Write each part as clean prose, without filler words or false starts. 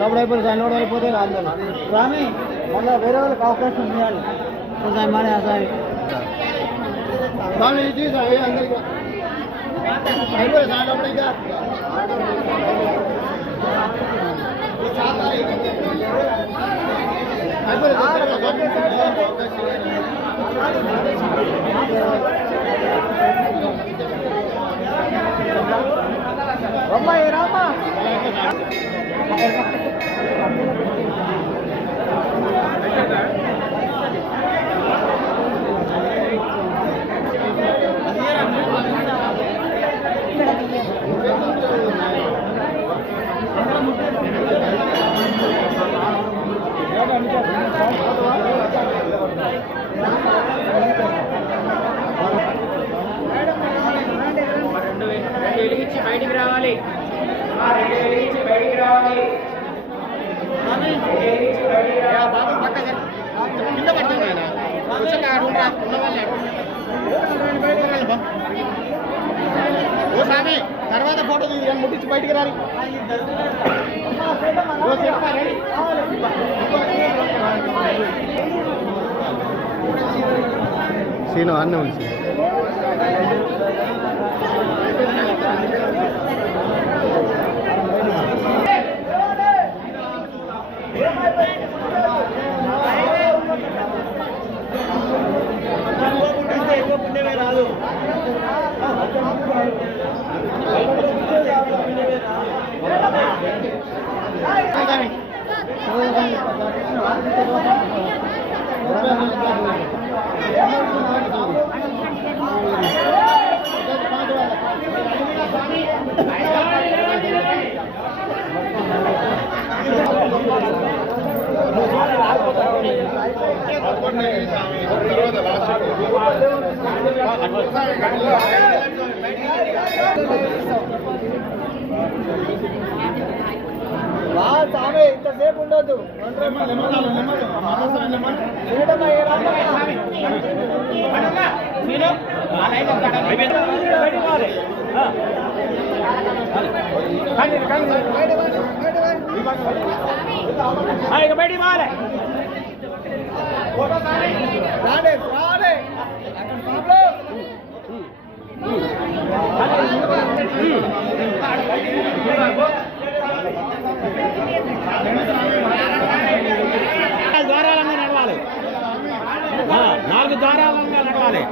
లోపల అయిపోయి లోపల అయిపోతే రాదు స్వామి మళ్ళీ వేరే వాళ్ళకి అవకాశం ఇవ్వాలి సాయి మాడే సాయి స్వామి ఇది అందరికీ అయిపోయి సాయి లోపల ఇంకా అమ్మాయి రామా వెలిగించి బయటికి రావాలి వెలిగించి బయటికి రావాలి కింద పడుతుంది ఓ స్వామి తర్వాత ఫోటో ముట్టించి బయటికి రాలి సీను అన్న ఉంది ఎక్కువ పుణ్యమే రాదు స్వామి ఇంతసేపు ఉండొద్దు బయటికి మాలే రాడే రాడే ద్వారాలంగా నడవాలి 4 ద్వారాలంగా నడవాలి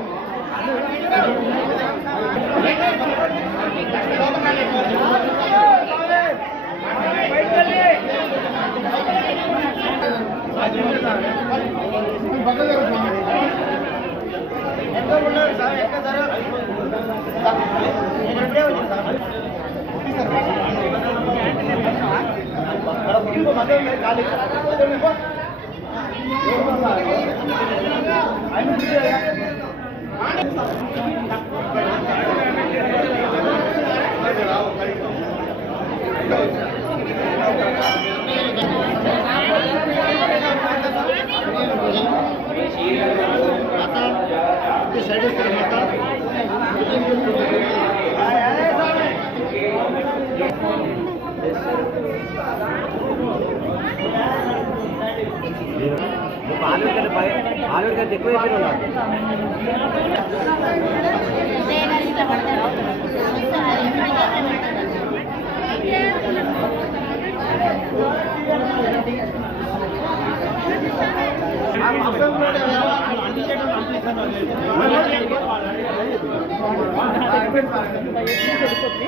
ఆలుగడ్డ ఎక్కువ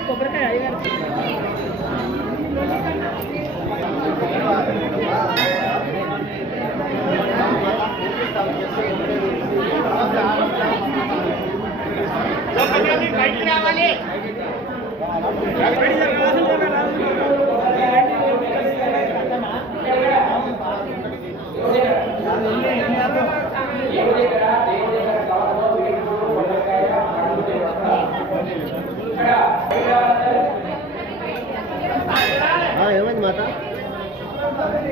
కొబ్బరికాయ బయటికి రావాలి ఏమైంది మాట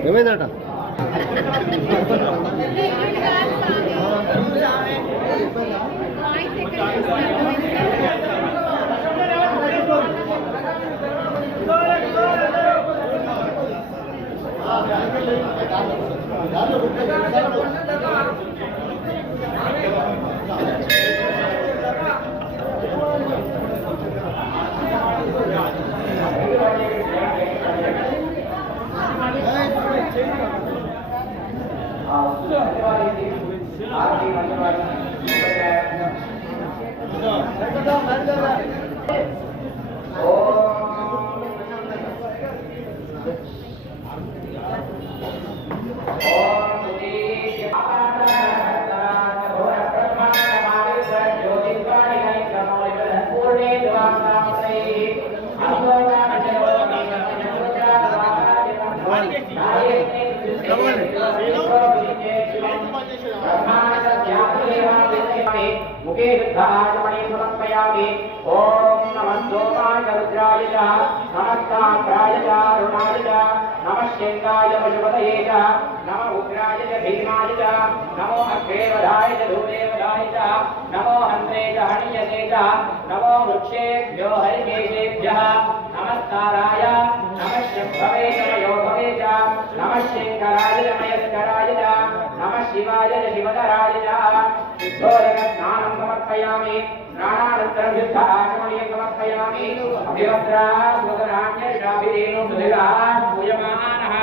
ఏమైందట मुखे शुद्धाचमणि समर्पयामि। ओम नमस्तोमाय रुद्राय च नमस्ताम्राय च अरुणाय च नमः शंकाय पशुपतये च नमः उग्राय च भीमाय च नमो अग्रेवधाय च धूमेवधाय च नमो हन्ते च हणियते च नमो वृक्षेभ्यो हरिकेशेभ्यः नमस्काराय नमः शम्भवे च मयोभवे च नमः शंकराय च मयस्कराय च नमः शिवाय च शिवधराय च स्नानं समर्पयामि। स्नानानन्तरं शुद्धाचमनीयं समर्पयामि। अभिवस्त्रास्वदनान्यशाभिरेणु सुधिराः पूयमानः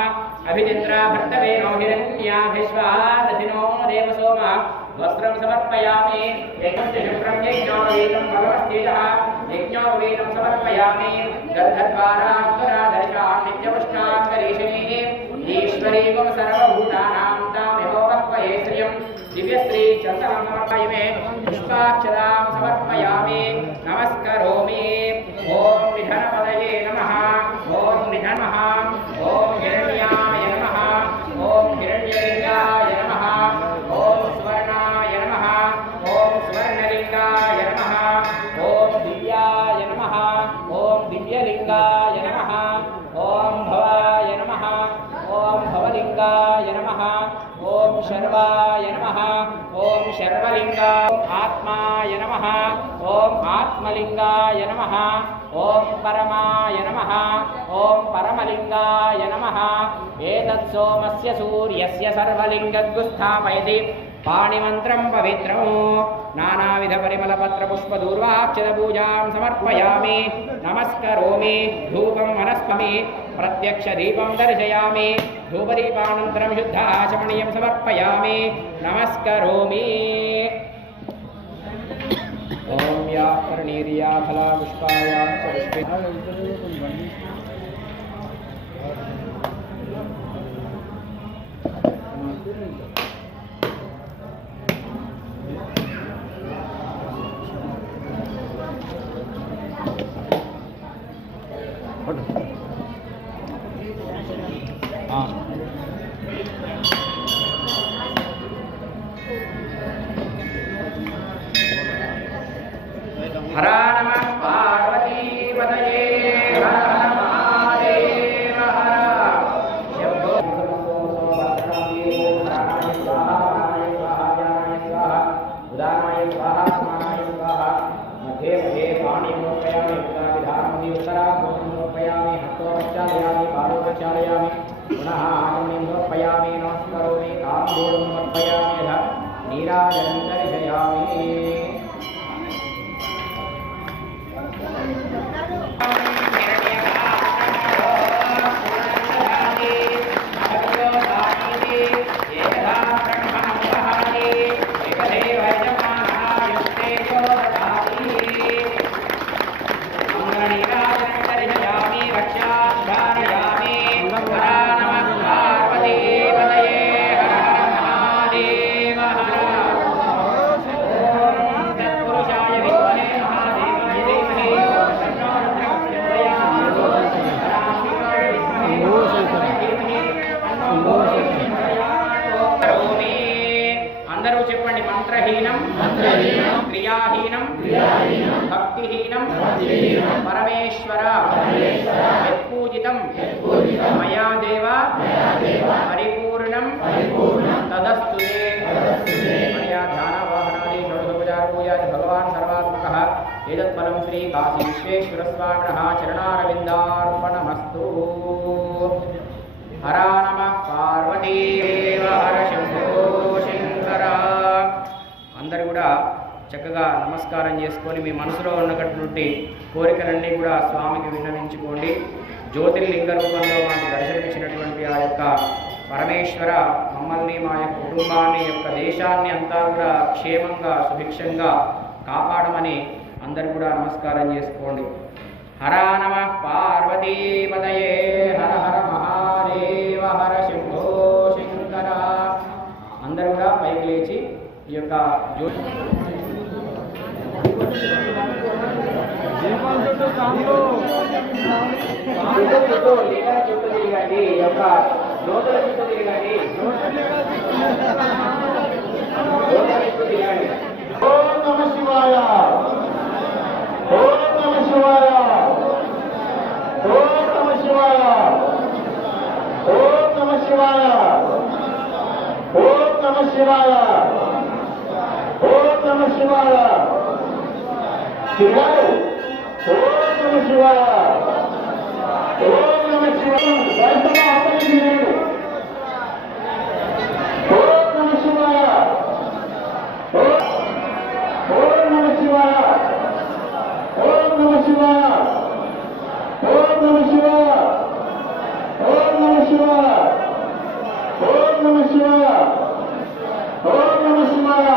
अभिचित्रा भर्तवेनो हिरण्याभिश्वादधिनो देवसोमः वस्त्रं समर्पयामि। यज्ञस्य शुभ्रं यज्ञोपवीतं भगवद्गीतः यज्ञोपवीतं समर्पयामि। गन्धद्वारान्तरादर्शां नित्यपुष्टाङ्गरीशिनीः ईश्वरीकं सर्वभूतानां तामिहोपक्वये श्रियं दिव्यश्री चन्दनं समर्पयामि। पुष्पाक्षरां समर्पयामि। नमस्करोमि। ओम विघ्नपतये नमः। ओम विघ्नमः। ओम हिरण्याय नमः। ओम हिरण्यलिंगाय नमः। ओम स्वर्णाय नमः। ओम स्वर्णलिंगाय नमः। ओम दिव्याय नमः। ओम दिव्यलिंगाय नमः। ओम भवाय नमः। ओम भवलिंगाय नमः। ओम शर्वाय नमः। ओम शर्वलिंगाय आत्माय नमः। ओम आत्मलिंगाय नमः। ओम परमाय नमः। ओम परमलिंगाय नमः। एतत् सोमस्य सूर्यस्य सर्वलिंगद्गुस्थापयति पाणिमन्त्रं पवित्रं नानाविधपरिमलपत्रपुष्पदूर्वाक्षरपूजां समर्पयामि। नमस्करोमि। धूपं मनस्पमि। प्रत्यक्षदीपं दर्शयामि। धूपदीपानन्तरं शुद्धाचमनीयं समर्पयामि। नमस्करोमि। ओम या कर्णीर्या फला पुष्पाया पुष्पे हर नमः पार्वती पतये हर महादेव हर शंभो उदानाय स्वाहा स्मरणाय स्वाहा मध्ये मध्ये पाणिं रोपयामि उत्तराभिधानं उत्तराभूतं हस्तोपचालयामि पादोपचालयामि पुनः आचमनीं रोपयामि नमस्करोमि ताम्बूलं समर्पयामि यथा नीराजनं दर्शयामि। అందరూ చెప్పండి మంత్రహీనం క్రియాహీనం భక్తిహీనం పరమేశ్వర యత్పూజితం మయా దేవ పరిపూర్ణం తదస్తుతే మయా ధ్యానవాహనాది షోడశోపచార పూజాది భగవాన్ సర్వాత్మకః ఏతత్ఫలం శ్రీ కాశీ విశ్వేశ్వర స్వామినః చరణారవిందార్పణమస్తు। హర నమః పార్వతీదేవ హర శంభో శంకర. అందరూ కూడా చక్కగా నమస్కారం చేసుకొని మీ మనసులో ఉన్నటువంటి కోరికలన్నీ కూడా స్వామికి విన్నవించుకోండి. జ్యోతిర్లింగ రూపంలో మనకు దర్శనమిచ్చినటువంటి ఆ యొక్క పరమేశ్వర మమ్మల్ని, మా యొక్క కుటుంబాన్ని, యొక్క దేశాన్ని అంతా కూడా క్షేమంగా సుభిక్షంగా కాపాడమని అందరూ కూడా నమస్కారం చేసుకోండి. హర నమః పార్వతీపతయే హర హర మహాదేవ హర శంభో శంకర. అందరూ కూడా పైకి లేచి ఈ యొక్క జ్యోతి చుట్టూ తిరగండి. ఈ యొక్క జ్యోతుల చుట్టూ తిరగండి. ఓం నమః శివాయ. ఓం నమః శివాయ. ఓం నమః శివాయ. ఓం నమః శివాయ. ఓం నమః శివాయ. ఓం నమః శివాయ. శివాయ. ఓం నమః శివాయ. ఓం నమః శివాయ. దర్శనం ఆపండి. ఓం నమః శివాయ. ఓం నమః శివాయ. ఓం నమః శివాయ. ఓం నమః శివాయ. ఓం నమః శివాయ. ఓం నమః శివాయ. ఓం నమః శివాయ.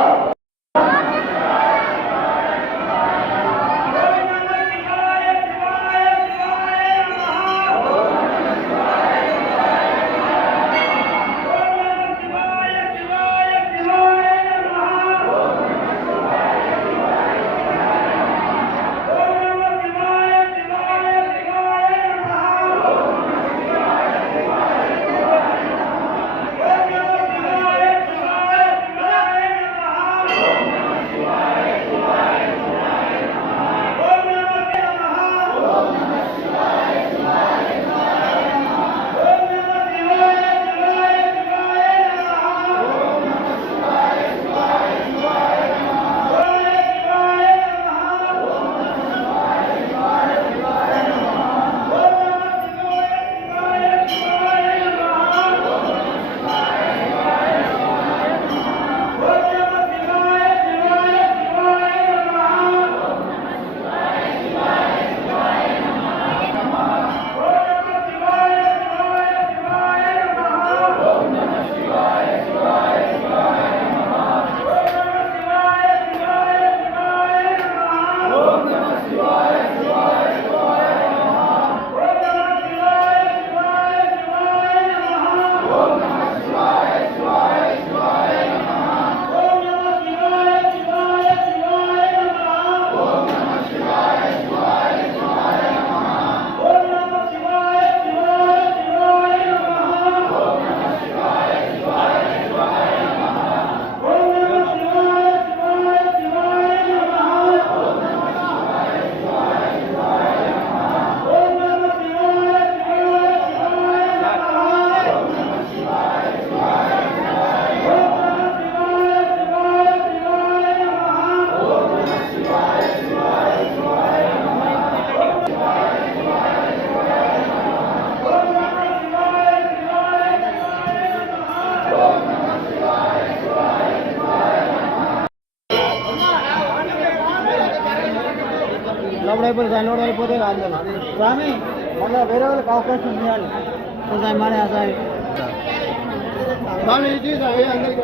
లోపల అయిపోతే సాయి లోపల అయిపోతే అందరూ స్వామి మళ్ళీ వేరే వాళ్ళకి అవకాశం ఇవ్వాలి. సాయి మానే సాయి స్వామి ఇది సాయి అందరికీ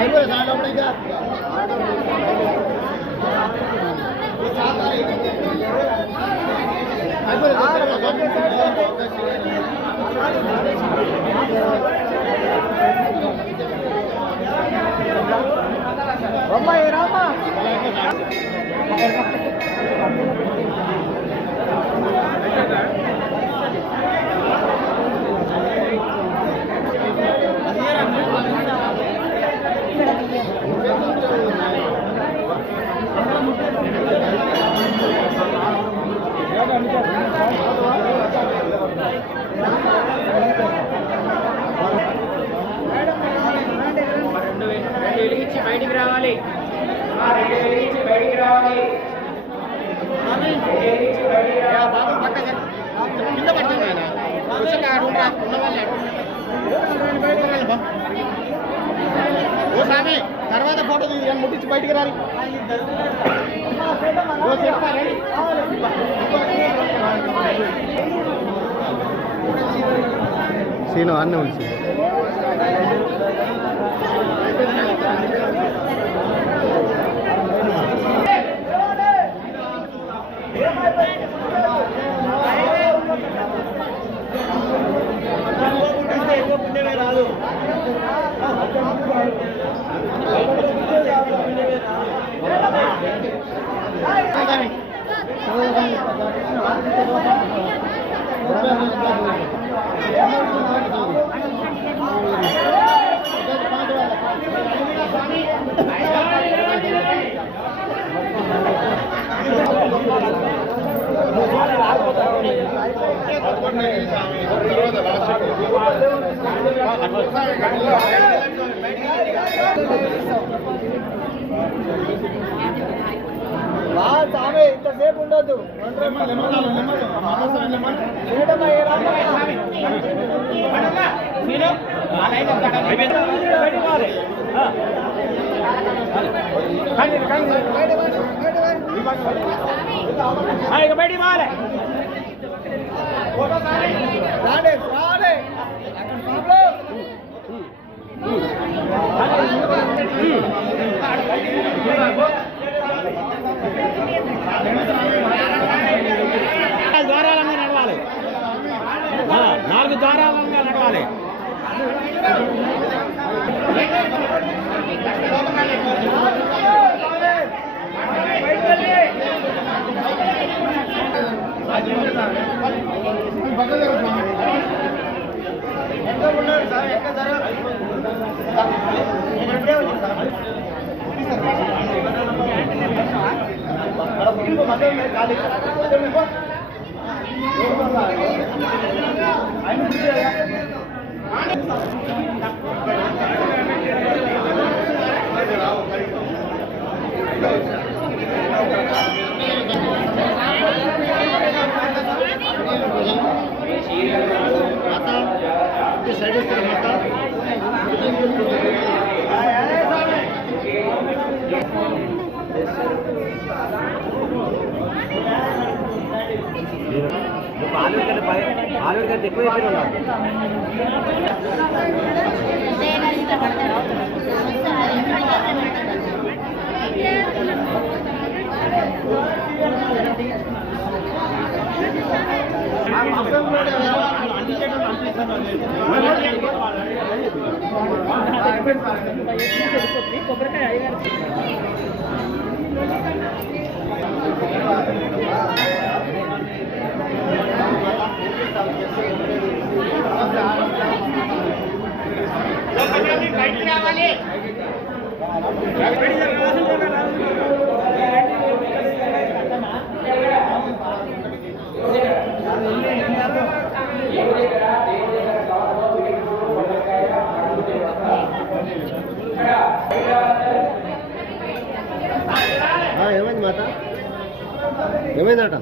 అయిపోయి సాయి లోపల ఇంకా అమ్మాయి రామా వెలిగించి బయటికి రావాలి. బయటికి రావాలి. బయటికి రాని సీను అన్నీ ఉంచి రాదు సామే ఇంతసేపు ఉండొద్దు బయటి మాలే రాడే రాడే ద్వారాలంగా నడవాలి 4 ద్వారాలంగా నడవాలి ఆలుగడ్డ ఎక్కువ ఏమైంది మాట ఏమైందట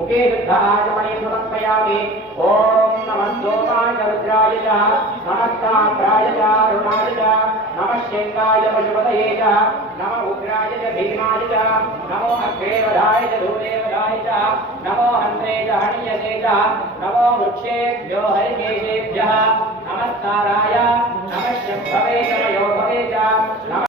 मुखे शुद्धाचमणि समर्पयामि ओम नमस्ते रुद्राय च नमस्ताभ्राय च अरुणाय च नमः शंकाय पशुपतये च नमः उग्राय च भीमाय च नमो अग्रेवधाय च धूमेवधाय च नमो हन्त्रे च हणीयसे च नमो वृक्षेभ्यो हरिकेशेभ्यः